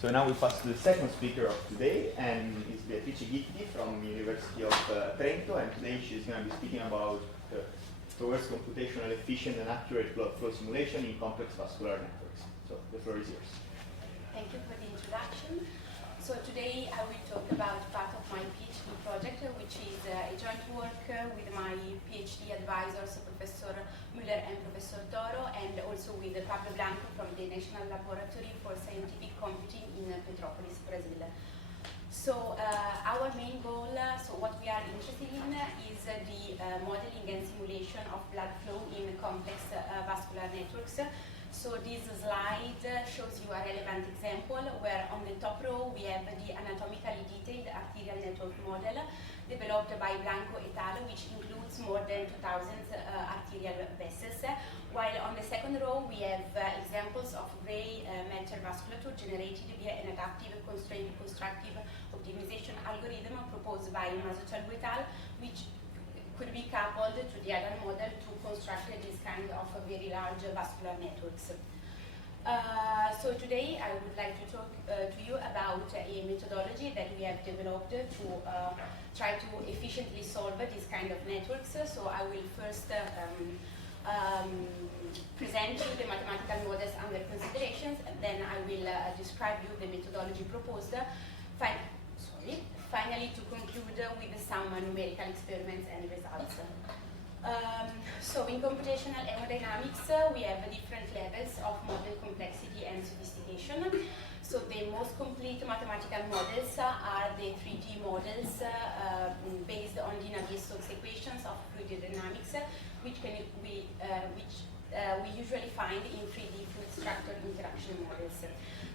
So now we pass to the second speaker of today, and it's Beatrice Ghitti from the University of Trento, and today she's going to be speaking about towards computational efficient and accurate blood flow simulation in complex vascular networks. So the floor is yours. Thank you for the introduction. So today I will talk about part of my PhD project, which is a joint work with my PhD advisors, Professor Müller and Professor Toro, and also with Pablo Blanco from the National Laboratory for Scientific Computing in Petrópolis, Brazil. So our main goal, so what we are interested in is the modeling and simulation of blood flow in complex vascular networks. So this slide shows you a relevant example where on the top row we have the anatomically detailed arterial network model developed by Blanco et al., which includes more than 2,000 arterial vessels, while on the second row we have examples of gray matter vasculature generated via an adaptive constraint constructive optimization algorithm proposed by Mathematicians et al., which could be coupled to the ADAN model to construct this kind of very large vascular networks. So today I would like to talk to you about a methodology that we have developed to try to efficiently solve this kind of networks. So I will first present you the mathematical models under considerations, and then I will describe you the methodology proposed. Finally, to conclude with some numerical experiments and results. So in computational hemodynamics, we have different levels of model complexity and sophistication. So the most complete mathematical models are the 3D models based on the Navier-Stokes equations of fluid dynamics, which we usually find in 3D fluid structure interaction models.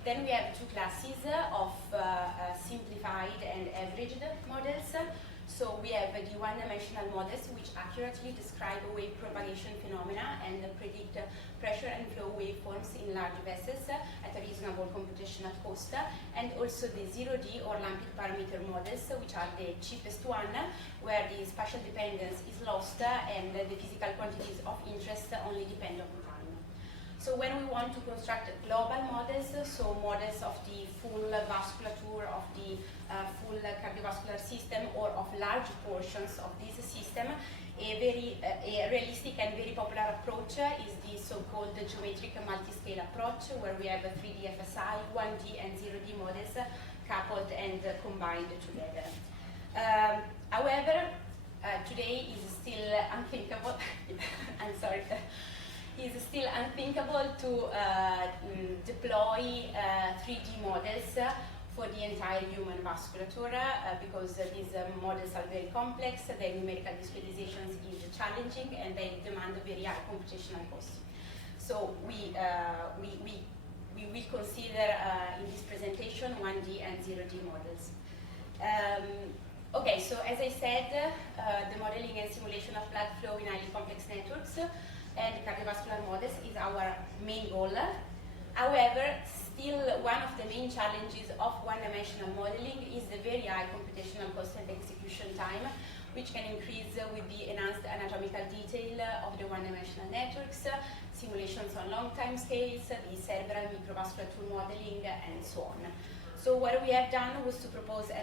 Then we have two classes of simplified and averaged models. So we have the one-dimensional models which accurately describe wave propagation phenomena and predict pressure and flow waveforms in large vessels at a reasonable computational cost, and also the 0D or lumped parameter models, which are the cheapest one, where the spatial dependence is lost and the physical quantities of interest only depend on time. So when we want to construct global models, so models of the full vasculature of the full cardiovascular system or of large portions of this system, a realistic and very popular approach is the so-called geometric multi-scale approach, where we have 3D FSI, 1D and 0D models coupled and combined together. However, today is still unthinkable. I'm sorry. Is still unthinkable to deploy 3D models for the entire human vasculature because these models are very complex, their numerical visualizations is challenging, and they demand a very high computational cost. So we will consider in this presentation 1D and 0D models. Okay, so as I said, the modeling and simulation of blood flow in highly complex networks and cardiovascular models is our main goal. However, still one of the main challenges of one-dimensional modeling is the very high computational cost and execution time, which can increase with the enhanced anatomical detail of the one-dimensional networks, simulations on long time scales, the cerebral microvasculature modeling, and so on. So what we have done was to propose a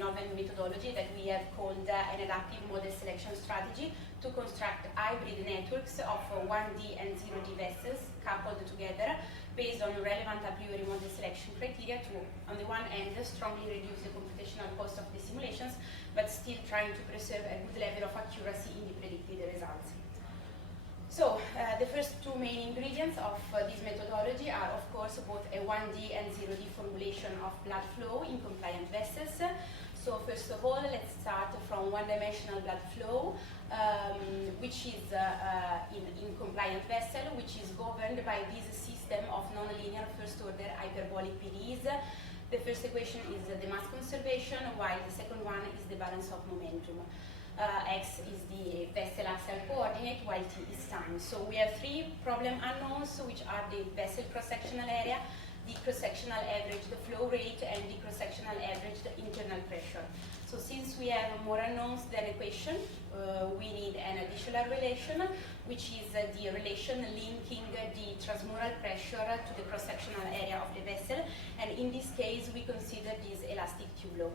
novel methodology that we have called an adaptive model selection strategy to construct hybrid networks of 1D and 0D vessels coupled together based on relevant a priori model selection criteria to, on the one hand, strongly reduce the computational cost of the simulations, but still trying to preserve a good level of accuracy in the predicted results. So the first two main ingredients of this methodology are, of course, both a 1D and 0D formulation of blood flow in compliant vessels. So first of all, let's start from one-dimensional blood flow, which is in compliant vessel, which is governed by this system of nonlinear first-order hyperbolic PDEs. The first equation is the mass conservation, while the second one is the balance of momentum. X is the vessel axial coordinate, while T is time. So we have three problem unknowns, which are the vessel cross-sectional area, the cross-sectional average, the flow rate, and the cross-sectional average, the internal pressure. So since we have more unknowns than equation, we need an additional relation, which is the relation linking the transmural pressure to the cross-sectional area of the vessel, and in this case we consider this elastic tube law.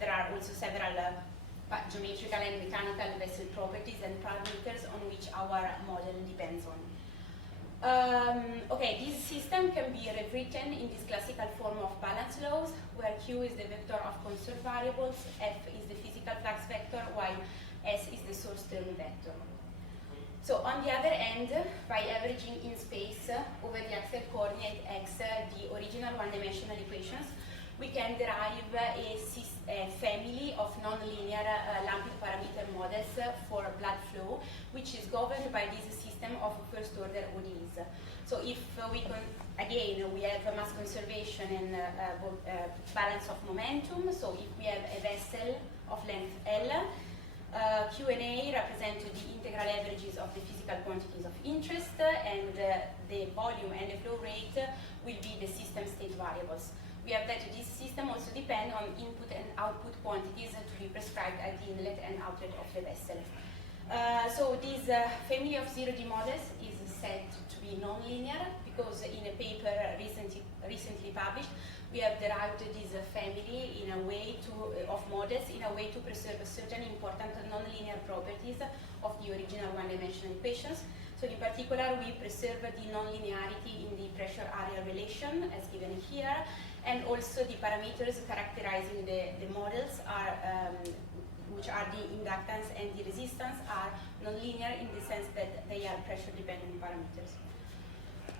There are also several geometrical and mechanical vessel properties and parameters on which our model depends on. Okay, this system can be rewritten in this classical form of balance laws, where Q is the vector of conserved variables, F is the physical flux vector, while S is the source term vector. So on the other end, by averaging in space over the axial coordinate x the original one-dimensional equations, we can derive a family of nonlinear Lamping parameter models for blood flow, which is governed by this system of first-order ODEs. So if again, we have mass conservation and balance of momentum, so if we have a vessel of length L, Q and A represent the integral averages of the physical quantities of interest, and the volume and the flow rate will be the system state variables. We have that this system also depends on input and output quantities to be prescribed at the inlet and outlet of the vessel. So this family of 0D models is said to be nonlinear because in a paper recently published, we have derived this family in a way of models in a way to preserve certain important nonlinear properties of the original one-dimensional equations. So in particular, we preserve the nonlinearity in the pressure-area relation as given here, and also the parameters characterizing the models are, which are the inductance and the resistance, are nonlinear in the sense that they are pressure-dependent parameters.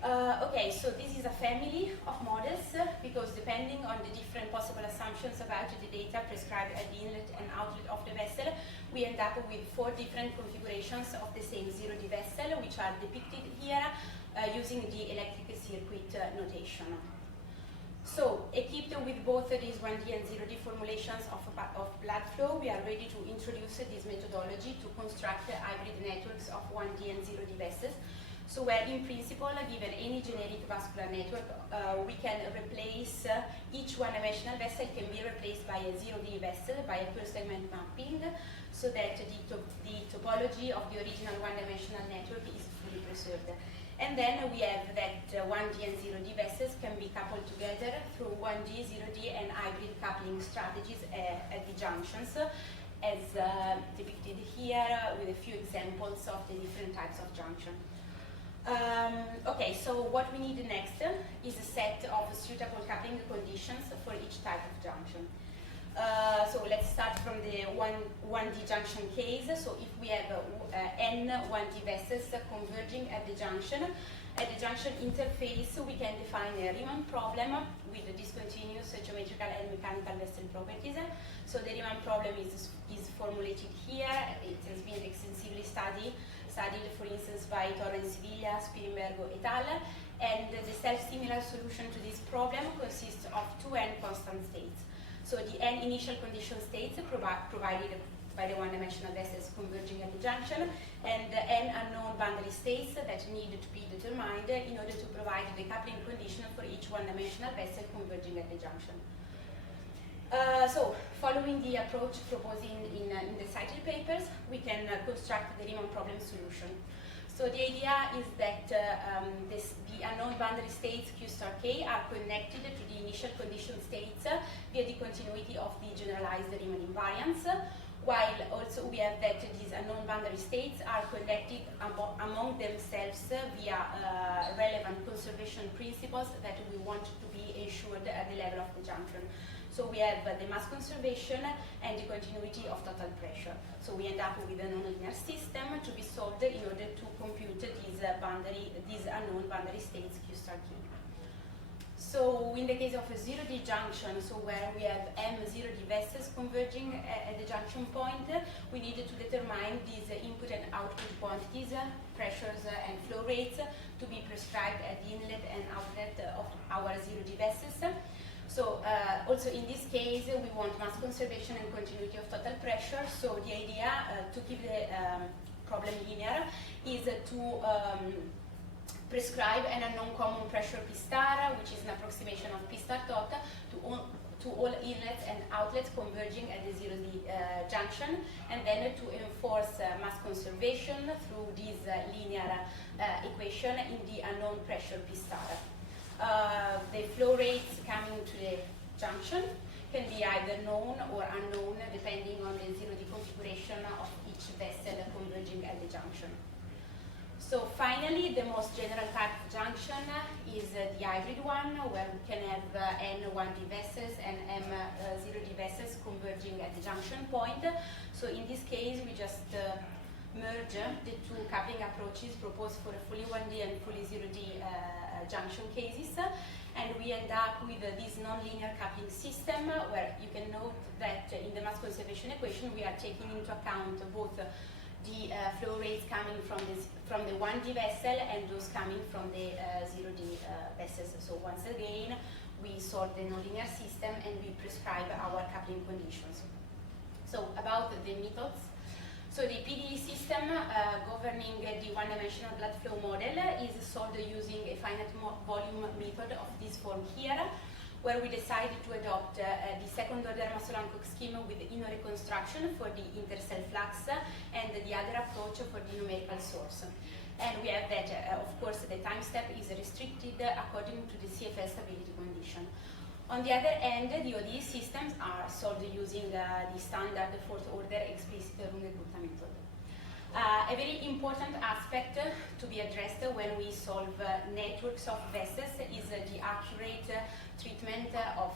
Okay, so this is a family of models because depending on the different possible assumptions about the data prescribed at the inlet and outlet of the vessel, we end up with 4 different configurations of the same 0D vessel, which are depicted here using the electric circuit notation. So, equipped with both these 1D and 0D formulations of blood flow, we are ready to introduce this methodology to construct hybrid networks of 1D and 0D vessels. So where in principle, given any generic vascular network, we can replace each one-dimensional vessel can be replaced by a 0D vessel by a per segment mapping, so that the topology of the original one-dimensional network is fully preserved. And then we have that 1D and 0D vessels can be coupled together through 1D, 0D, and hybrid coupling strategies at the junctions, as depicted here with a few examples of the different types of junction. Okay, so what we need next is a set of suitable coupling conditions for each type of junction. So let's start from the 1D junction case. So if we have n 1D vessels converging at the junction interface, we can define a Riemann problem with the discontinuous geometrical and mechanical vessel properties. So the Riemann problem is formulated here. It has been extensively studied, for instance, by Torrens Sevilla, Spirimbergo et al. And the self-similar solution to this problem consists of 2 n constant states. So the n initial condition states provided by the one-dimensional vessels converging at the junction, and the n unknown boundary states that need to be determined in order to provide the coupling condition for each one-dimensional vessel converging at the junction. So, following the approach proposed in the cited papers, we can construct the Riemann problem solution. So the idea is that the unknown boundary states Q star K are connected to the initial condition states via the continuity of the generalized Riemann invariance, while also we have that these unknown boundary states are connected among themselves via relevant conservation principles that we want to be ensured at the level of the junction. So we have the mass conservation and the continuity of total pressure. So we end up with a nonlinear system to be solved in order to compute these unknown boundary states Q star K. So in the case of a 0D junction, so where we have m 0D vessels converging at the junction point, we need to determine these input and output quantities, pressures and flow rates to be prescribed at the inlet and outlet of our 0D vessels. So also in this case, we want mass conservation and continuity of total pressure. So the idea to keep the problem linear is to prescribe an unknown common pressure P star, which is an approximation of P star tot, to all inlets and outlets converging at the 0D junction, and then to enforce mass conservation through this linear equation in the unknown pressure P star. The flow rates coming to the junction can be either known or unknown depending on the 0D configuration of each vessel converging at the junction. So finally, the most general type of junction is the hybrid one, where we can have N1D vessels and M0D vessels converging at the junction point. So in this case, we just merge the two coupling approaches proposed for a fully 1D and fully 0D junction cases, and we end up with this nonlinear coupling system, where you can note that in the mass conservation equation we are taking into account both the flow rates coming from the 1D vessel and those coming from the 0D vessels. So once again, we solve the nonlinear system and we prescribe our coupling conditions. So about the methods. So the PDE system governing the one-dimensional blood flow model is solved using a finite volume method of this form here, where we decided to adopt the second-order Masolan-Cox scheme with inner reconstruction for the intercell flux and the other approach for the numerical source. And we have that, of course, the time step is restricted according to the CFL stability condition. On the other end, the ODE systems are solved using the standard fourth-order explicit Runge-Gupta method. A very important aspect to be addressed when we solve networks of vessels is the accurate treatment of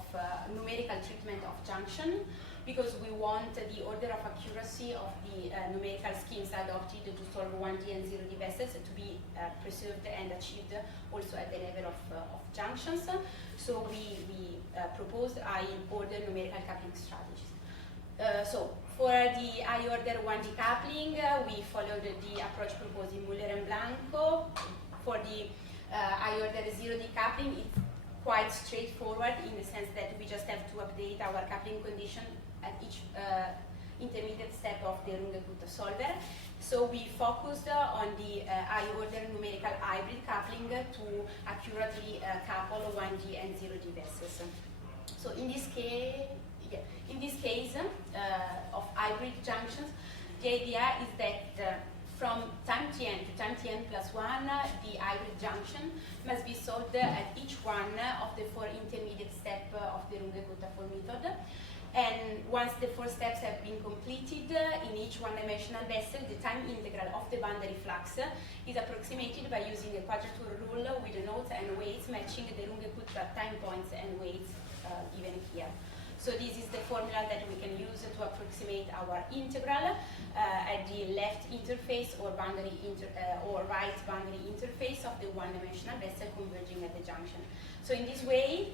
numerical treatment of junction, because we want the order of accuracy of the numerical schemes adopted to solve 1D and 0D vessels to be preserved and achieved also at the level of junctions. So we proposed high-order numerical coupling strategies. So for the high-order 1D coupling, we followed the approach proposed in Muller and Blanco. For the high-order 0D coupling, it's quite straightforward in the sense that we just have to update our coupling condition at each intermediate step of the Runge-Gupta solver. So we focused on the high-order numerical hybrid coupling to accurately couple 1D and 0D vessels. So in this case, of hybrid junctions, the idea is that from time tn to time tn plus 1, the hybrid junction must be solved at each one of the 4 intermediate steps of the Runge-Gupta method. And once the 4 steps have been completed, in each one-dimensional vessel, the time integral of the boundary flux is approximated by using a quadrature rule with the nodes and weights matching the Runge-Gupta time points and weights given here. So this is the formula that we can use to approximate our integral at the left interface or right boundary interface of the one-dimensional vessel converging at the junction. So in this way,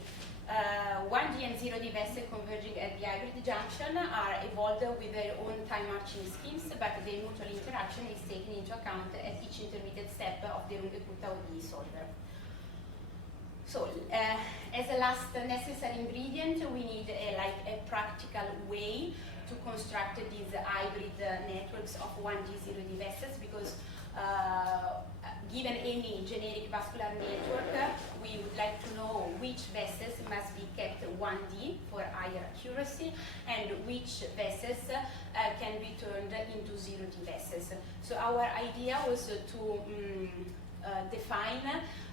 1D and 0D vessel converging at the hybrid junction are evolved with their own time marching schemes, but the mutual interaction is taken into account at each intermediate step of the Runge-Gupta ODE solver. So, as a last necessary ingredient, we need a practical way to construct these hybrid networks of 1D, 0D vessels, because given any generic vascular network, we would like to know which vessels must be kept 1D for higher accuracy and which vessels can be turned into 0D vessels. So our idea was to define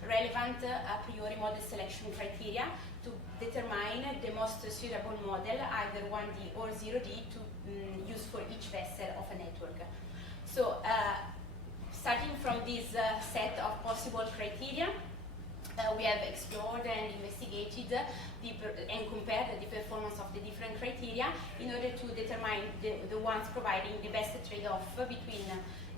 relevant a priori model selection criteria to determine the most suitable model, either 1D or 0D, to use for each vessel of a network. So starting from this set of possible criteria, we have explored and investigated and compared the performance of the different criteria in order to determine the ones providing the best trade-off between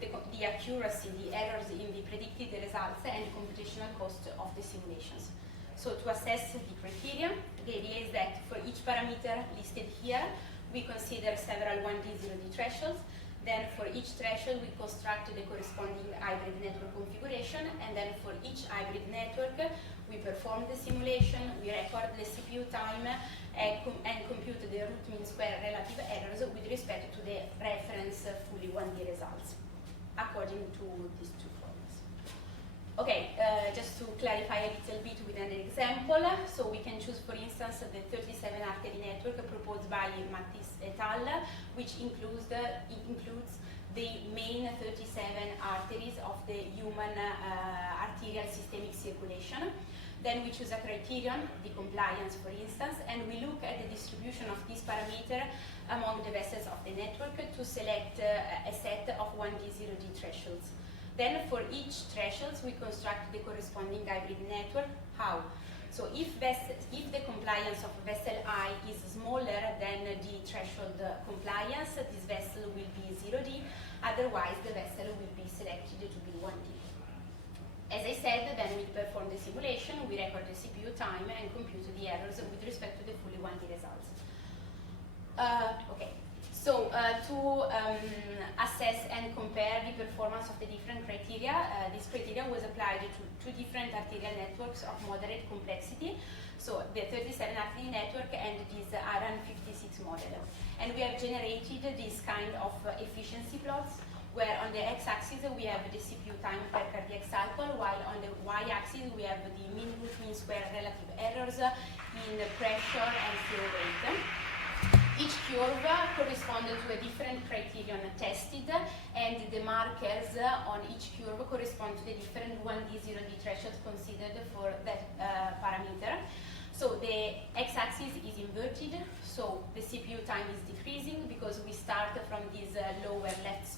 the accuracy, the errors in the predicted results, and the computational cost of the simulations. So to assess the criteria, the idea is that for each parameter listed here, we consider several 1D, 0D thresholds. Then for each threshold, we construct the corresponding hybrid network configuration, and then for each hybrid network, we perform the simulation, we record the CPU time, and compute the root mean square relative errors with respect to the reference fully 1D results, according to these two formulas. Okay, just to clarify a little bit with an example, so we can choose, for instance, the 37 artery network proposed by Mathematicians et al., which includes the main 37 arteries of the human arterial systemic circulation. Then we choose a criterion, the compliance, for instance, and we look at the distribution of this parameter among the vessels of the network to select a set of 1D, 0D thresholds. Then for each threshold, we construct the corresponding hybrid network. How? So if the compliance of vessel I is smaller than the threshold compliance, this vessel will be 0D, otherwise the vessel will be selected to be 1D. As I said, then we perform the simulation, we record the CPU time and compute the errors with respect to the fully 1D results. Okay, so to assess and compare the performance of the different criteria, this criteria was applied to two different arterial networks of moderate complexity, so the 37 artery network and this ADAN 56 model. And we have generated this kind of efficiency plots, where on the x-axis we have the CPU time per cardiac cycle, while on the y-axis we have the mean root mean square relative errors in the pressure and flow rate. Each curve corresponded to a different criterion tested, and the markers on each curve correspond to the different 1D, 0D thresholds considered for that parameter. So the x-axis is inverted, so the CPU time is decreasing because we start from this lower left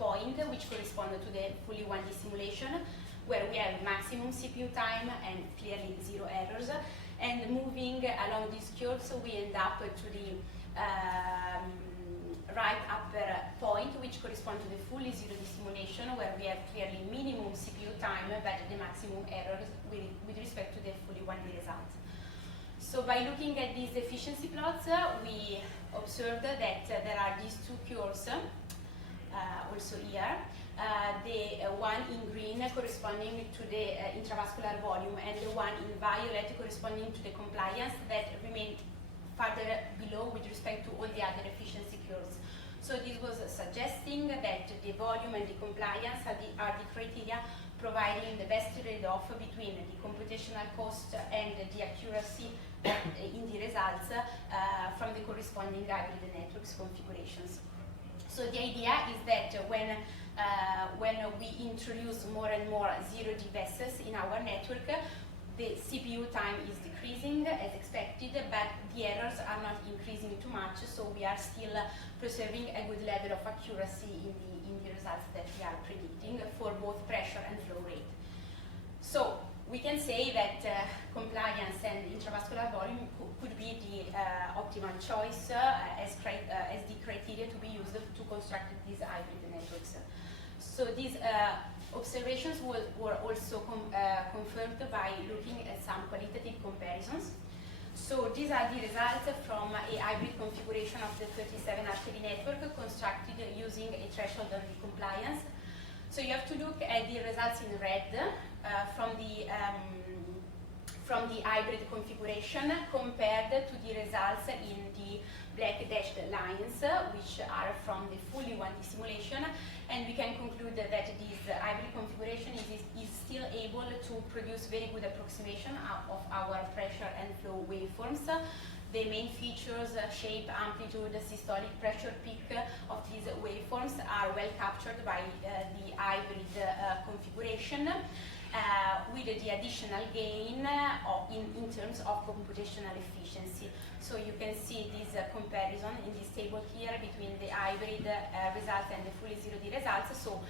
point, which corresponds to the fully 1D simulation, where we have maximum CPU time and clearly zero errors. And moving along these curves, we end up to the right upper point, which corresponds to the fully 0D simulation, where we have clearly minimum CPU time, but the maximum errors with respect to the fully 1D result. So by looking at these efficiency plots, we observed that there are these two curves, also here. The one in green corresponding to the intravascular volume, and the one in violet corresponding to the compliance, that remain further below with respect to all the other efficiency curves. So this was suggesting that the volume and the compliance are the criteria providing the best trade-off between the computational cost and the accuracy in the results from the corresponding hybrid networks configurations. So the idea is that when we introduce more and more 0D vessels in our network, the CPU time is decreasing as expected, but the errors are not increasing too much, so we are still preserving a good level of accuracy in the results that we are predicting for both pressure and flow rate. So we can say that compliance and intravascular volume could be the optimal choice as the criteria to be used to construct these hybrid networks. So these observations were also confirmed by looking at some qualitative comparisons. So these are the results from a hybrid configuration of the 37 artery network constructed using a threshold on the compliance. So you have to look at the results in red from the hybrid configuration compared to the results in the black dashed lines, which are from the fully 1D simulation, and we can conclude that this hybrid configuration is still able to produce very good approximation of our pressure and flow waveforms. The main features, shape, amplitude, systolic pressure peak of these waveforms are well captured by the hybrid configuration, with the additional gain in terms of computational efficiency. So you can see this comparison in this table here between the hybrid results and the fully 0D results. So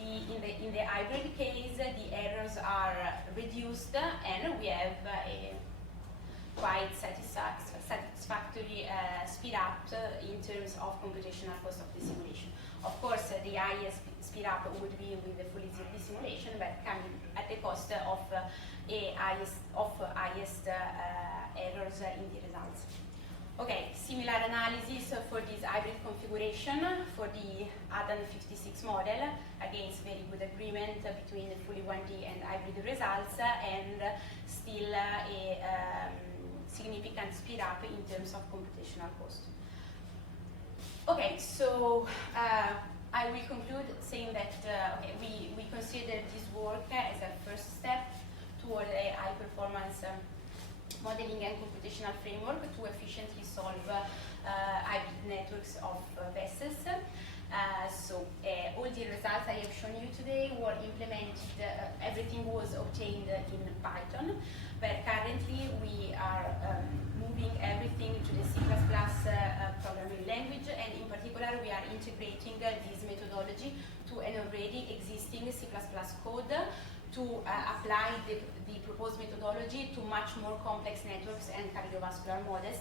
in the hybrid case, the errors are reduced, and we have a quite satisfactory speed up in terms of computational cost of the simulation. Of course, the highest speed up would be with the fully 0D simulation, but coming at the cost of highest errors in the results. Okay, similar analysis for this hybrid configuration for the ADAN 56 model, against very good agreement between the fully 1D and hybrid results, and still a significant speed up in terms of computational cost. Okay, so I will conclude saying that okay, we consider this work as a first step high-performance modeling and computational framework to efficiently solve hybrid networks of vessels. All the results I have shown you today were implemented, everything was obtained in Python, but currently we are moving everything to the C++ programming language, and in particular we are integrating this methodology to an already existing C++ code to apply the proposed methodology to much more complex networks and cardiovascular models,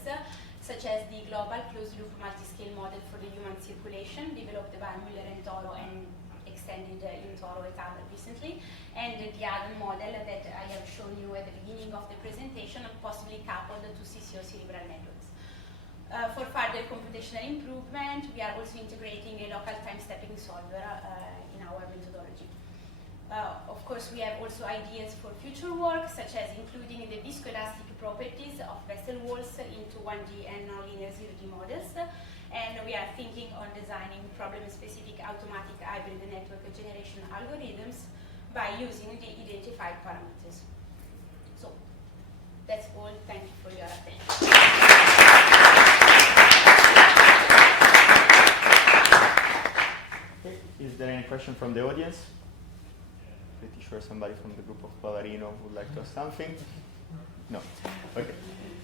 such as the global closed-loop multiscale model for the human circulation, developed by Muller and Toro and extended in Toro et al. Recently, and the ADAN model that I have shown you at the beginning of the presentation, possibly coupled to CCO cerebral networks. For further computational improvement, we are also integrating a local time-stepping solver in our methodology. Of course, we have also ideas for future work, such as including the viscoelastic properties of vessel walls into 1D and nonlinear 0D models. And we are thinking on designing problem-specific automatic hybrid network generation algorithms by using the identified parameters. So, that's all. Thank you for your attention. Okay. Is there any question from the audience? Pretty sure somebody from the group of Pavarino would like to ask something. No. Okay.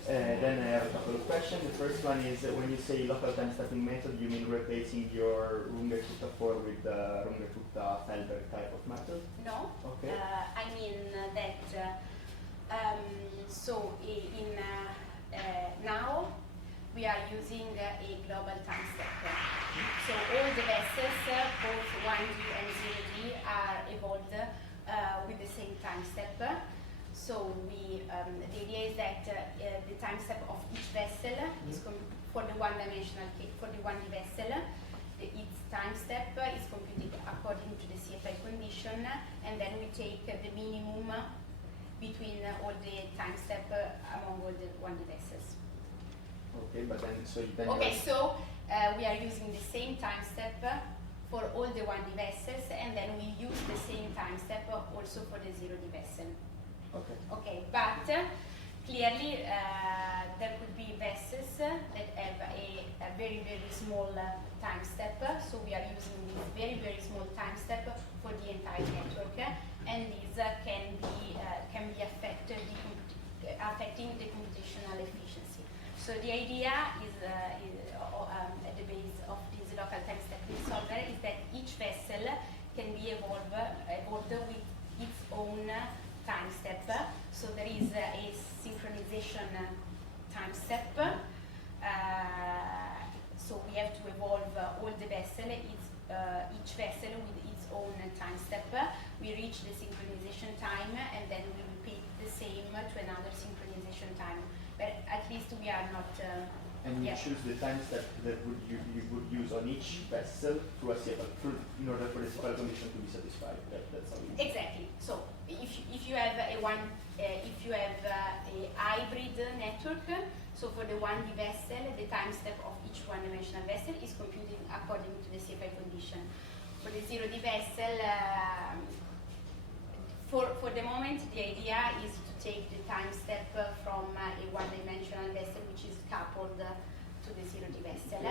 Then I have a couple of questions. The first one is, when you say local time-stepping method, you mean replacing your Runge-Kutta-4 with the Runge-Kutta-Felberg type of method? No. Okay. I mean that, now we are using a global time step. So all the vessels, both 1D and 0D, are evolved with the same time step. So the idea is that the time step of each vessel is for the one-dimensional case, for the 1D vessel, its time step is computed according to the CFL condition, and then we take the minimum between all the time step among all the 1D vessels. Okay, but then we are using the same time step for all the 1D vessels, and then we use the same time step also for the 0D vessel. Okay. Okay, but clearly there could be vessels that have a very, very small time step, so we are using this very, very small time step for the entire network, and these can be affecting the computational efficiency. So the idea is at the base of this local time stepping solver is that each vessel can be evolved with its own time step. So there is a synchronization time step. So we have to evolve all the vessel, each vessel with its own time step. We reach the synchronization time, and then we repeat the same to another synchronization time. But at least we are not. And you choose the time step that you would use on each vessel through a CFL, in order for the CFL condition to be satisfied. That's how it is. Exactly. So if you have a hybrid network, so for the 1D vessel, the time step of each one-dimensional vessel is computed according to the CFL condition. For the 0D vessel, for the moment, the idea is to take the time step from a one-dimensional vessel, which is coupled to the 0D vessel.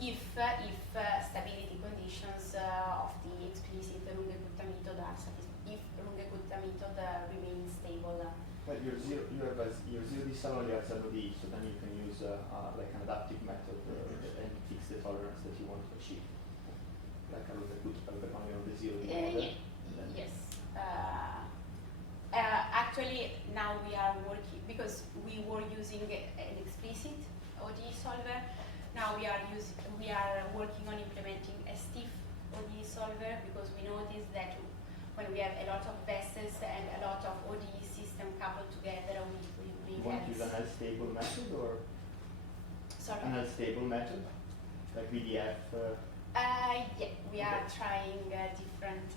If stability conditions of the explicit Runge-Kutta method are satisfied, if Runge-Kutta method remains stable. Well, your 0D solely Arenzano D, so then you can use like an adaptive method and fix the tolerance that you want to achieve, like a Runge-Kutta on the 0D model. Yes. Actually, now we are working, because we were using an explicit OD solver. Now we are working on implementing a stiff OD solver, because we noticed that when we have a lot of vessels and a lot of OD system coupled together, we You want to use an unstable method, or? Sorry? An unstable method, like VDF? Yeah, we are trying different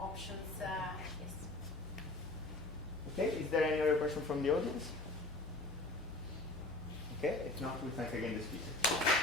options, yes. Okay, is there any other question from the audience? Okay, if not, we thank again the speaker.